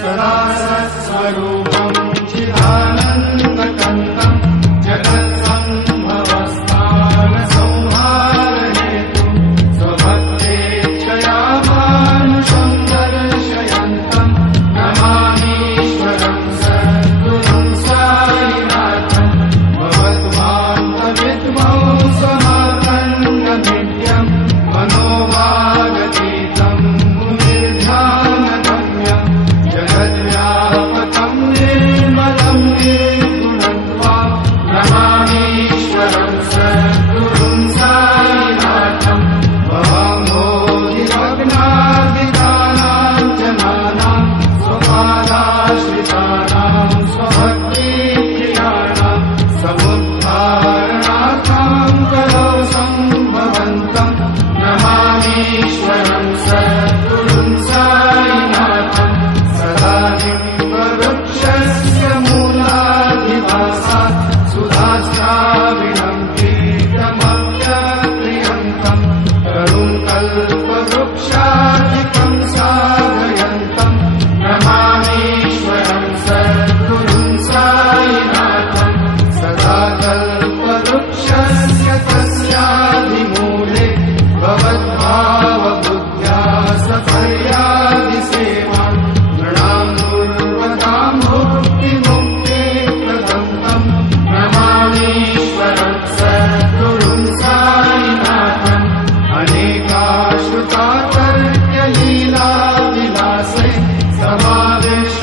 सदा सत्स्वरूपं चिदानन्दकन्दं जगत्सम्भवस्थानसंहारहेतुं स्वभक्तेच्छया मानुषं दर्शयन्तं नमामीश्वरं सद्गुरुं साईनाथं भवद्वान्तविद्मौ समाकण्डमिड्यं मनोवागतीतं मुनिर्ध्यानगम्यं जगद्व्यापकं निर्मलं निर्गुणत्वं नमामीश्वरं सद्गुरुं साईनाथं भवम्भोधिमग्नादितानां जनानां स्वपादाश्रितानां स्वभक्तिप्रियाणां समुद्धारणार्थं कलौ सम्भवन्तं नमामीश्वरं सद्गुरुं साईनाथं सदा निम्बवृक्षस्य मूलाधिवासात् सुधाश्राविणं पीठमव्यक्रियन्तं तरुं कल्पवृक्षाधिकं साधयन्तं नमामीश्वरं सद्गुरुं साईनाथं सदा कल्पवृक्षस्य तस्याधिमूले भवद्भावबुद्ध्या सफल्यादिसेवां नृणां दुर्गतां मुक्तिमुक्तिप्रदं तं नमामीश्वरं सद्गुरुं साईनाथम् अनेकाश्रुतातर्क्यलीलाविलासे समाविष्ट